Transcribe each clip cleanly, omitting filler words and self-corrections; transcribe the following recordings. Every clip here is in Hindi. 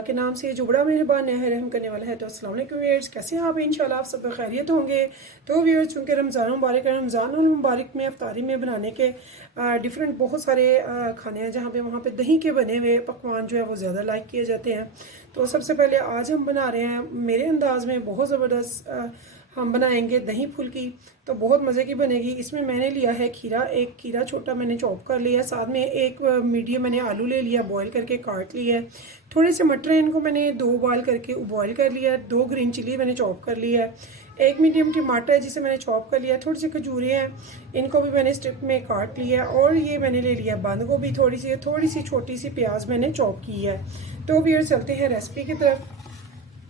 अल्लाह के नाम से जो बड़ा मेहरबान है रहम करने वाला है। तो अस्सलाम वालेकुम व्यूअर्स, कैसे हैं आप? इंशाल्लाह आप सब खैरियत होंगे। तो व्यूअर्स, चूँकि रमज़ान मुबारक है, रमज़ान और मुबारक में अफ्तारी में बनाने के डिफरेंट बहुत सारे खाने हैं जहाँ पे वहाँ पे दही के बने हुए पकवान जो है वो ज़्यादा लाइक किए जाते हैं। तो सबसे पहले आज हम बना रहे हैं मेरे अंदाज़ में बहुत ज़बरदस्त, हम बनाएंगे दही फुल्की। तो बहुत मज़े की बनेगी। इसमें मैंने लिया है खीरा, एक खीरा छोटा मैंने चॉप कर लिया, साथ में एक मीडियम मैंने आलू ले लिया, बॉईल करके काट लिया है। थोड़े से मटर हैं, इनको मैंने 2 बॉईल करके बॉईल कर लिया है। 2 ग्रीन चिली मैंने चॉप कर लिया है। एक मीडियम टमाटर है जिसे मैंने चॉप कर लिया है। थोड़ी सी खजूरें हैं, इनको भी मैंने स्ट्रिप में काट लिया है। और ये मैंने ले लिया बंद गोभी, थोड़ी सी छोटी सी प्याज मैंने चॉप की है। तो भी चलते हैं रेसिपी की तरफ।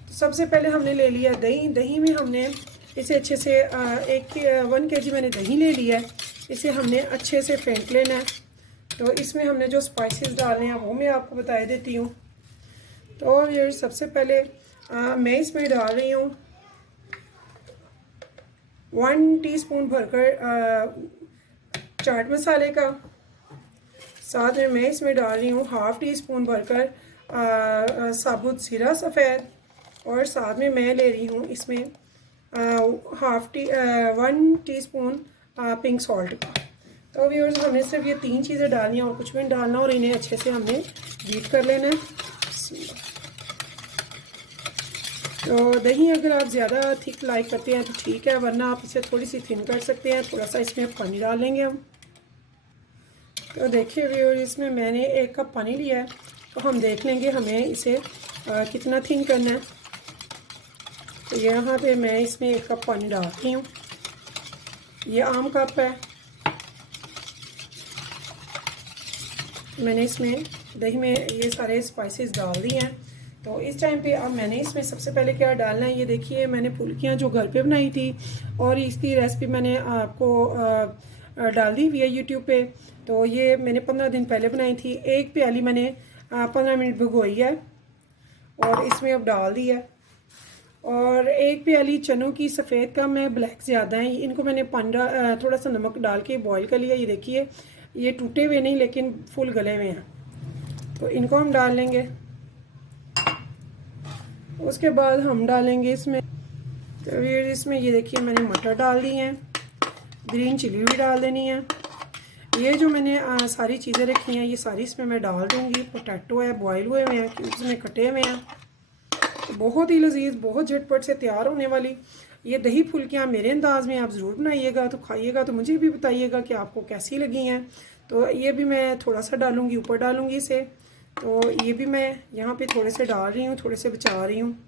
तो सबसे पहले हमने ले लिया दही। दही में हमने इसे अच्छे से 1 kg मैंने दही ले लिया है। इसे हमने अच्छे से फेंट लेना है। तो इसमें हमने जो स्पाइसेस डालने हैं वो मैं आपको बता देती हूँ। तो ये सबसे पहले मैं इसमें डाल रही हूँ 1 टीस्पून भरकर चाट मसाले का। साथ में मैं इसमें डाल रही हूँ 1/2 टीस्पून भरकर साबुत जीरा सफ़ेद। और साथ में मैं ले रही हूँ इसमें 1 टीस्पून पिंक सॉल्ट का। तो व्यूअर्स, हमने सिर्फ ये 3 चीज़ें डालनी हैं और कुछ भी नहीं डालना, और इन्हें अच्छे से हमने बीट कर लेना है। तो दही अगर आप ज़्यादा थिक लाइक करते हैं तो ठीक है, वरना आप इसे थोड़ी सी थिन कर सकते हैं। थोड़ा सा इसमें पानी डाल लेंगे हम। तो देखिए व्यूअर्स, इसमें मैंने 1 कप पानी लिया है। तो हम देख लेंगे हमें इसे कितना थिन करना है। तो यहाँ पे मैं इसमें 1 कप पानी डालती हूँ। ये आम कप है। मैंने इसमें दही में ये सारे स्पाइसेस डाल दिए हैं। तो इस टाइम पे अब मैंने इसमें सबसे पहले क्या डालना है, ये देखिए मैंने फुल्कियाँ जो घर पे बनाई थी और इसकी रेसिपी मैंने आपको डाल दी हुई है यूट्यूब पे। तो ये मैंने 15 दिन पहले बनाई थी। 1 प्याली मैंने 15 मिनट भिगोई है और इसमें अब डाल दी है। और 1 प्याली चनों की सफ़ेद का मैं ब्लैक ज़्यादा है, इनको मैंने थोड़ा सा नमक डाल के बॉईल कर लिया। ये देखिए ये टूटे हुए नहीं लेकिन फुल गले हुए हैं। तो इनको हम डाल लेंगे। उसके बाद हम डालेंगे इसमें, तो इसमें ये देखिए मैंने मटर डाल दी हैं, ग्रीन चिली भी डाल देनी है। ये जो मैंने सारी चीज़ें रखी हैं ये सारी इसमें मैं डाल दूँगी। पोटैटो है, बॉयल हुए हुए हैं, क्यूब्स में कटे हुए हैं। बहुत ही लजीज, बहुत झटपट से तैयार होने वाली ये दही फुल्कियाँ मेरे अंदाज में आप ज़रूर बनाइएगा। तो खाइएगा तो मुझे भी बताइएगा कि आपको कैसी लगी हैं। तो ये भी मैं थोड़ा सा डालूँगी, ऊपर डालूँगी इसे। तो ये भी मैं यहाँ पे थोड़े से डाल रही हूँ, थोड़े से बचा रही हूँ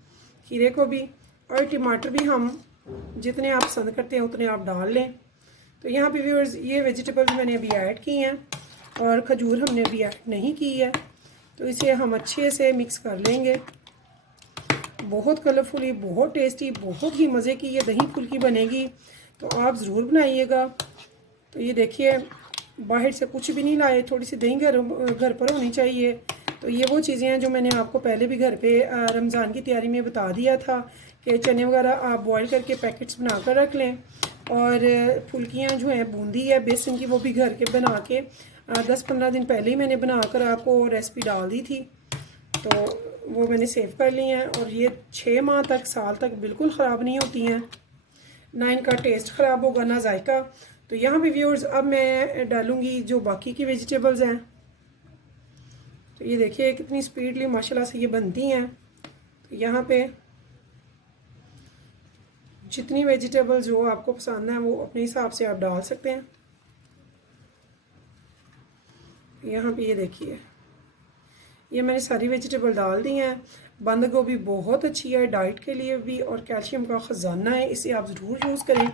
खीरे को भी। और टमाटर भी हम जितने आप पसंद करते हैं उतने आप डाल लें। तो यहाँ पे व्यूअर्स, ये वेजिटेबल्स मैंने अभी ऐड की हैं और खजूर हमने अभी ऐड नहीं की है। तो इसे हम अच्छे से मिक्स कर लेंगे। बहुत कलरफुल, बहुत टेस्टी, बहुत ही मज़े की ये दही फुल्की बनेगी। तो आप ज़रूर बनाइएगा। तो ये देखिए बाहर से कुछ भी नहीं लाए, थोड़ी सी दही घर पर होनी चाहिए। तो ये वो चीज़ें हैं जो मैंने आपको पहले भी घर पे रमज़ान की तैयारी में बता दिया था कि चने वगैरह आप बॉईल करके पैकेट्स बना कर रख लें। और फुल्कियाँ जो हैं बूंदी है बेसन की, वो भी घर के बना के 10-15 दिन पहले ही मैंने बना कर आपको रेसिपी डाल दी थी। तो वो मैंने सेव कर ली हैं और ये 6 माह तक, साल तक बिल्कुल ख़राब नहीं होती हैं। ना इनका टेस्ट ख़राब होगा ना जायका। तो यहाँ पे व्यूअर्स, अब मैं डालूँगी जो बाकी की वेजिटेबल्स हैं। तो ये देखिए कितनी स्पीडली माशाल्लाह से ये बनती हैं। तो यहाँ पे जितनी वेजिटेबल्स जो आपको पसंद है वो अपने हिसाब से आप डाल सकते हैं। यहाँ पे ये देखिए ये मैंने सारी वेजिटेबल डाल दी हैं। बंद गोभी बहुत अच्छी है डाइट के लिए भी और कैल्शियम का ख़जाना है, इसे आप ज़रूर यूज़ करें।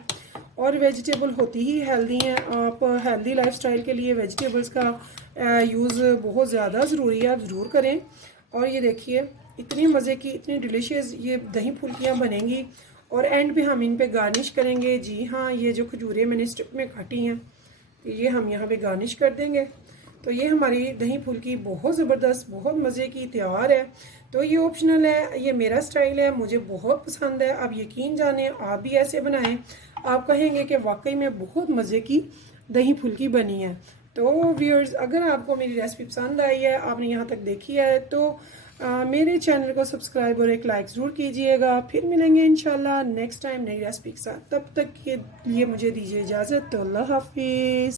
और वेजिटेबल होती ही हेल्दी हैं। आप हेल्दी लाइफस्टाइल के लिए वेजिटेबल्स का यूज़ बहुत ज़्यादा ज़रूरी है, आप ज़रूर करें। और ये देखिए इतनी मज़े की, इतनी डिलीशियस ये दही फुल्कियाँ बनेंगी। और एंड पे हम इन पे गार्निश करेंगे। जी हाँ, ये जो खजूरें मैंने स्ट्रिप में काटी हैं ये हम यहाँ पे गार्निश कर देंगे। तो ये हमारी दही फुल्की बहुत ज़बरदस्त, बहुत मज़े की तैयार है। तो ये ऑप्शनल है, ये मेरा स्टाइल है, मुझे बहुत पसंद है। आप यकीन जाने आप भी ऐसे बनाएं, आप कहेंगे कि वाकई में बहुत मज़े की दही फुल्की बनी है। तो व्यूअर्स, अगर आपको मेरी रेसिपी पसंद आई है, आपने यहाँ तक देखी है, तो मेरे चैनल को सब्सक्राइब और एक लाइक ज़रूर कीजिएगा। फिर मिलेंगे इंशाल्लाह नेक्स्ट टाइम नई रेसिपी के साथ। तब तक के लिए मुझे दीजिए इजाज़त। तो अल्लाह हाफिज़।